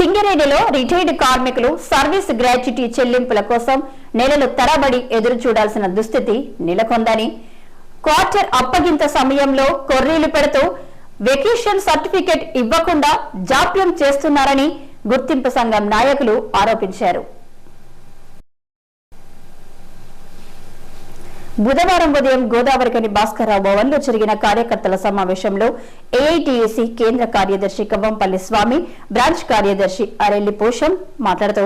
సింగరేణిలో రిటైర్డ్ కార్మికులు service gratuity చెల్లింపుల కోసం నెలలు తరబడి ఎదురు చూడాల్సిన దుస్థితి నెలకొందని. క్వార్టర్ అప్పగింత సమయంలో కొర్రీలు పెడుతూ వెకేషన్ సర్టిఫికెట్ ఇవ్వకుండా జాప్యం చేస్తున్నారని గుర్తింపు సంఘం నాయకులు ఆరోపించారు. బుధవారం ఉదయం గోదావరికని భాస్కర్రావు భవన్లో జరిగిన కార్యకర్తల సమావేశంలో ఏఐటియుసి కేంద్ర కార్యదర్శి కవ్వంపల్లి స్వామి బ్రాంచ్ కార్యదర్శి అరెల్లి పోషం మాట్లాడుతూ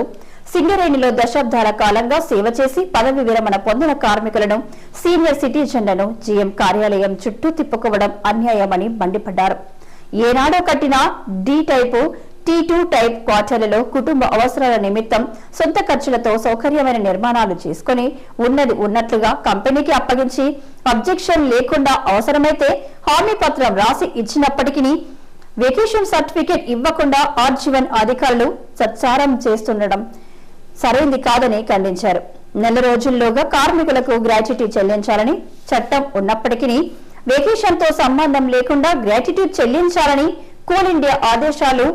సింగరేణిలో దశాబ్దాల కాలంగా సేవ చేసి పదవి విరమణ పొందిన కార్మికులను సీనియర్ సిటిజన్లను జీఎం కార్యాలయం చుట్టూ తిప్పుకోవడం అన్యాయమని మండిపడ్డారు. ఏనాడో కట్టిన D type T two type క్వార్టర్లలో కుటుంబ అవసరాల నిమిత్తం సొంత ఖర్చులతో సౌకర్యమైన నిర్మాణాలు చేసుకుని ఉన్నది ఉన్నట్లుగా కంపెనీకి అప్పగించి అబ్జెక్షన్ లేకుండా అవసరమైతే హామీ పత్రం రాసి ఇచ్చినప్పటికీ వెకేషన్ సర్టిఫికేట్ ఇవ్వకుండా ఆర్జీవన్ అధికారులు సత్సారం చేస్తుండడం సరైంది కాదని ఖండించారు. నెల రోజుల్లోగా కార్మికులకు గ్రాట్యుటీ చెల్లించాలని చట్టం ఉన్నప్పటికీ వెకేషన్తో సంబంధం లేకుండా గ్రాట్యుటీ చెల్లించాలని కోల్ ఇండియా ఆదేశాలు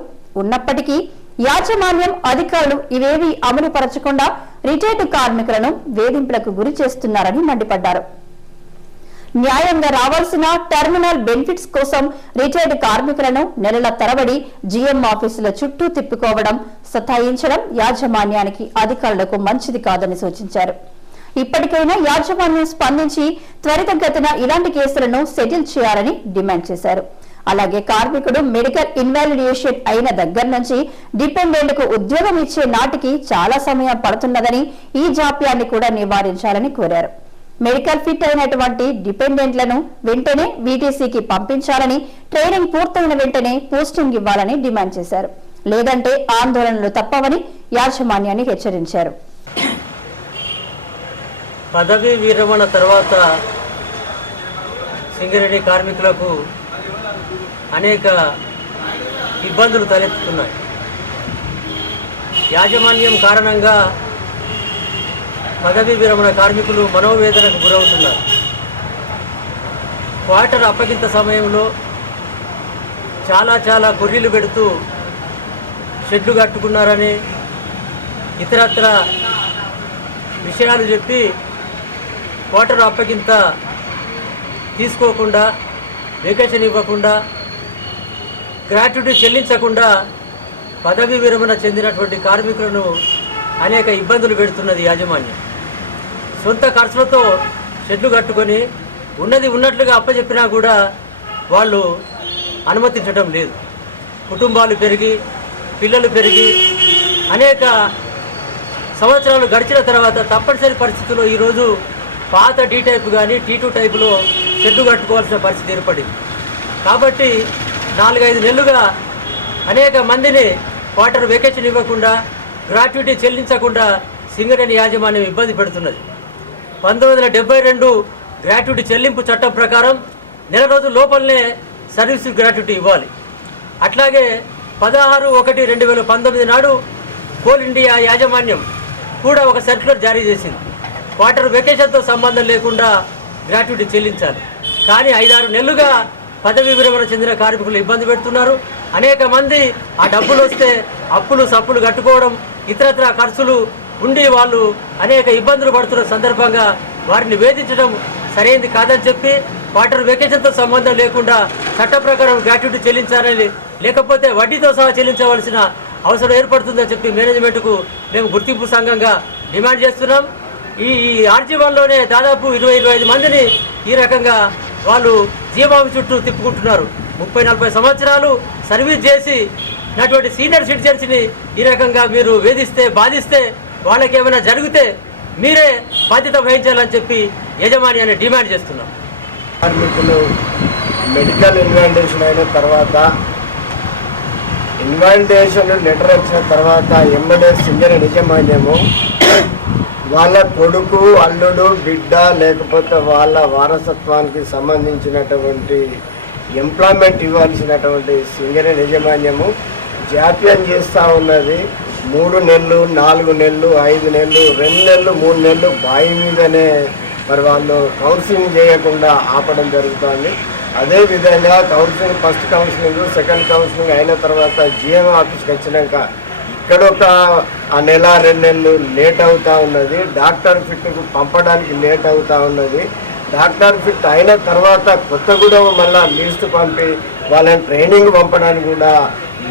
ఉన్నప్పటికీ యాజమాన్యం అధికారులు ఇవేవి అమలు పరచకుండా రిటైర్డ్ కార్మికులను వేధింపులకు గురి చేస్తున్నారని మండిపడ్డారు. న్యాయంగా రావాల్సిన టెర్మినల్ బెనిఫిట్స్ కోసం రిటైర్డ్ కార్మికులను నెలల తరబడి జీఎం ఆఫీసుల చుట్టూ తిప్పుకోవడం సతాయించడం యాజమాన్యానికి అధికారులకు మంచిది కాదని సూచించారు. ఇప్పటికైనా యాజమాన్యం స్పందించి త్వరితగతిన ఇలాంటి కేసులను సెటిల్ చేయాలని డిమాండ్ చేశారు. అలాగే కార్మికుడు మెడికల్ ఇన్వాలిడేషన్ అయిన దగ్గర నుంచి డిపెండెంట్కు ఉద్యోగం ఇచ్చే నాటికి చాలా సమయం పడుతున్నదని ఈ జాప్యాన్ని కూడా నివారించాలని కోరారు. మెడికల్ ఫిట్ అయినటువంటి డిపెండెంట్లను వెంటనే వీటీసీకి పంపించాలని ట్రైనింగ్ పూర్తయిన వెంటనే పోస్టింగ్ ఇవ్వాలని డిమాండ్ చేశారు. లేదంటే ఆందోళనలు తప్పవని యాజమాన్యాన్ని హెచ్చరించారు. పదవి విరమణ తర్వాత సింగరేణి కార్మికులకు అనేక ఇబ్బందులు తలెత్తుతున్నాయి. యాజమాన్యం కారణంగా పదవీ విరమణ కార్మికులు మనోవేదనకు గురవుతున్నారు. క్వార్టర్ అప్పగింత సమయంలో చాలా చాలా కొర్రీలు పెడుతూ షెడ్లు కట్టుకున్నారని ఇతరత్ర విషయాలు చెప్పి క్వార్టర్ అప్పగింత తీసుకోకుండా వెకేషన్ ఇవ్వకుండా గ్రాట్యుటీ చెల్లించకుండా పదవి విరమణ చెందినటువంటి కార్మికులను అనేక ఇబ్బందులు పెడుతున్నది యాజమాన్యం. సొంత ఖర్చులతో షెడ్లు కట్టుకొని ఉన్నది ఉన్నట్లుగా అప్పచెప్పినా కూడా వాళ్ళు అనుమతించడం లేదు. కుటుంబాలు పెరిగి పిల్లలు పెరిగి అనేక సంవత్సరాలు గడిచిన తర్వాత తప్పనిసరి పరిస్థితుల్లో ఈరోజు పాత డీ టైప్ కానీ టీ టూ టైపులో షెడ్లు కట్టుకోవాల్సిన పరిస్థితి ఏర్పడింది. కాబట్టి నాలుగైదు నెలలుగా అనేక మందిని క్వార్టర్ వెకేషన్ ఇవ్వకుండా గ్రాట్యుటీ చెల్లించకుండా సింగరేణి యాజమాన్యం ఇబ్బంది పెడుతున్నది. పంతొమ్మిది వందల డెబ్బై రెండు గ్రాట్యుటీ చెల్లింపు చట్టం ప్రకారం నెల రోజుల లోపలనే సర్వీస్ గ్రాట్యుటీ ఇవ్వాలి. అట్లాగే పదహారు ఒకటి రెండు వేల పంతొమ్మిది నాడు కోల్ ఇండియా యాజమాన్యం కూడా ఒక సర్క్యులర్ జారీ చేసింది. క్వార్టర్ వెకేషన్తో సంబంధం లేకుండా గ్రాట్యుటీ చెల్లించాలి. కానీ ఐదారు నెలలుగా పదవి విరమణ చెందిన కార్మికులు ఇబ్బంది పెడుతున్నారు. అనేక మంది ఆ డబ్బులు వస్తే అప్పులు సప్పులు కట్టుకోవడం ఇతరత్ర ఖర్చులు ఉండి వాళ్ళు అనేక ఇబ్బందులు పడుతున్న సందర్భంగా వారిని వేధించడం సరైనది కాదని చెప్పి వాటర్ వెకేషన్తో సంబంధం లేకుండా చట్ట ప్రకారం గ్రాట్యుటీ చెల్లించాలని లేకపోతే వడ్డీతో సహా చెల్లించవలసిన అవసరం ఏర్పడుతుందని చెప్పి మేనేజ్మెంట్కు మేము గుర్తింపు సంఘంగా డిమాండ్ చేస్తున్నాం. ఈ ఈ ఆర్జీవన్లోనే దాదాపు ఇరవై ఇరవై ఐదు మందిని ఈ రకంగా వాళ్ళు జీవామి చుట్టూ తిప్పుకుంటున్నారు. ముప్పై నలభై సంవత్సరాలు సర్వీస్ చేసి నటువంటి సీనియర్ సిటిజన్స్ని ఈ రకంగా మీరు వేధిస్తే బాధిస్తే వాళ్ళకి ఏమైనా జరిగితే మీరే బాధ్యత వహించాలని చెప్పి యజమాని డిమాండ్ చేస్తున్నాం. కార్మికులు మెడికల్ ఇన్వాలిడేషన్ అయిన తర్వాత ఇన్వాలిడేషన్ లెటర్ వచ్చిన తర్వాత ఎమ్మెల్యే సింగర్ యజమాన్యము వాళ్ళ కొడుకు అల్లుడు బిడ్డ లేకపోతే వాళ్ళ వారసత్వానికి సంబంధించినటువంటి ఎంప్లాయ్మెంట్ ఇవ్వాల్సినటువంటి సింగరేణి యజమాన్యము జాప్యం చేస్తూ ఉన్నది. మూడు నెలలు నాలుగు నెలలు ఐదు నెలలు రెండు నెలలు మూడు నెలలు బాయి మీదనే మరి వాళ్ళు కౌన్సిలింగ్ చేయకుండా ఆపడం జరుగుతుంది. అదేవిధంగా counselling first counselling second counselling అయిన తర్వాత జిఎం ఆఫీస్కి వచ్చినాక ఎక్కడొక ఆ నెల రెండు నెలలు లేట్ అవుతూ ఉన్నది. డాక్టర్ ఫిట్కు పంపడానికి లేట్ అవుతూ ఉన్నది. డాక్టర్ ఫిట్ అయిన తర్వాత కొత్తగూడెం మళ్ళా లీస్ట్ పంపి వాళ్ళని ట్రైనింగ్ పంపడానికి కూడా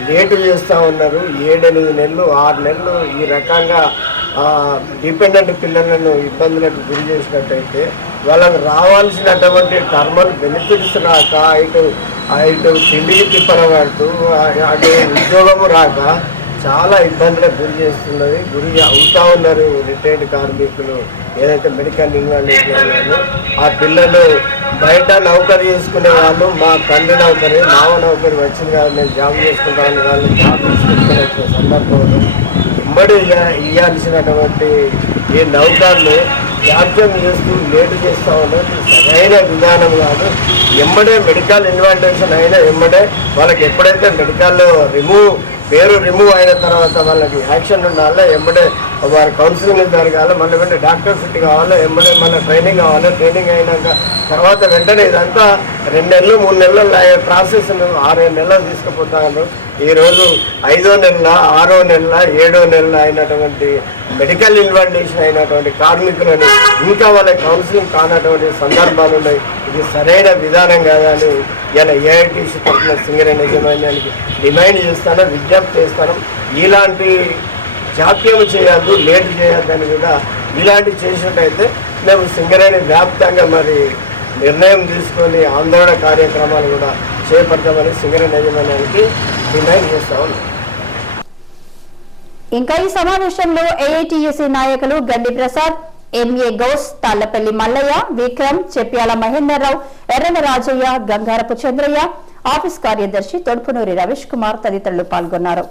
లేటు చేస్తూ ఉన్నారు. ఏడెనిమిది నెలలు ఆరు నెలలు ఈ రకంగా డిపెండెంట్ పిల్లలను ఇబ్బందులకు గురి చేసినట్టయితే వాళ్ళకి రావాల్సినటువంటి టర్మల్ బెనిఫిట్స్ రాక ఇటు ఇటు తిండికి తిప్పలబడుతూ అటు ఉద్యోగము రాక చాలా ఇబ్బందులకు గురి చేస్తున్నది గురి అవుతా ఉన్నారు రిటైర్డ్ కార్మికులు ఏదైతే మెడికల్ ఇన్వాల్వ్ ఆ పిల్లలు బయట నౌకరీ చేసుకునే వాళ్ళు మా తండ్రి నౌకరీ మావ నౌకరీ వచ్చింది కదా నేను జాబ్ చేసుకుంటాను వాళ్ళు జాబ్ తీసుకుంటున్న సందర్భంలో ఉమ్మడి ఇవ్వాల్సినటువంటి ఈ నౌకర్లు జాప్యం చేస్తూ లేటు చేస్తూ ఉన్నది సరైన విధానం కాదు. ఎమ్మడే మెడికల్ ఇన్వాల్టేషన్ అయినా ఎమ్మడే వాళ్ళకి ఎప్పుడైతే మెడికల్ రిమూవ్ పేరు రిమూవ్ అయిన తర్వాత వాళ్ళకి యాక్షన్ ఉండాలి? ఎంబడే వారి కౌన్సిలింగ్ జరగాలి? మళ్ళీ వెంటనే డాక్టర్ ఫిట్ కావాలి? ఎంబడే మళ్ళీ ట్రైనింగ్ కావాలి? ట్రైనింగ్ అయినాక తర్వాత వెంటనే ఇదంతా రెండు నెలలు మూడు నెలలు ప్రాసెస్ ఆరేడు నెలలు తీసుకుపోతాను ఈరోజు ఐదో నెల ఆరో నెల ఏడో నెల అయినటువంటి మెడికల్ ఇన్వాల్టేషన్ అయినటువంటి కార్మికులని ఇంకా వాళ్ళ కౌన్సిలింగ్ కానటువంటి సందర్భాలు ఉన్నాయి. ఇది సరైన విధానం కాదని ఇలా ఏఐటీసీ తరఫున సింగరేణి యజమాన్యానికి డిమాండ్ చేస్తాను విజ్ఞప్తి చేస్తాను. ఇలాంటి జాప్యం చేయొద్దు లేట్ చేయొద్దని కూడా ఇలాంటి చేసినట్టయితే మేము సింగరేణి వ్యాప్తంగా మరి నిర్ణయం తీసుకొని ఆందోళన కార్యక్రమాలు కూడా చేపడతామని సింగరేణి యజమాన్యానికి డిమాండ్ చేస్తా ఉన్నాం ఇంకా ఈ సమావేశంలో ఏఐటియుసి నాయకులు Gaddi Prasad M A Gous Tallapalli Mallaiah Vikram Cheppyala Mahender Rao Errana Rajaiah Gangarapu Chandraiah office కార్యదర్శి తొడుపునూరి రమేష్ కుమార్ తదితరులు పాల్గొన్నారు.